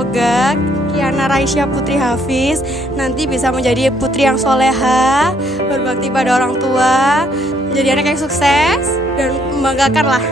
semoga Kiana Raisya Putri Hafiz nanti bisa menjadi putri yang soleha, berbakti pada orang tua, menjadi anak yang sukses dan membanggakan lah.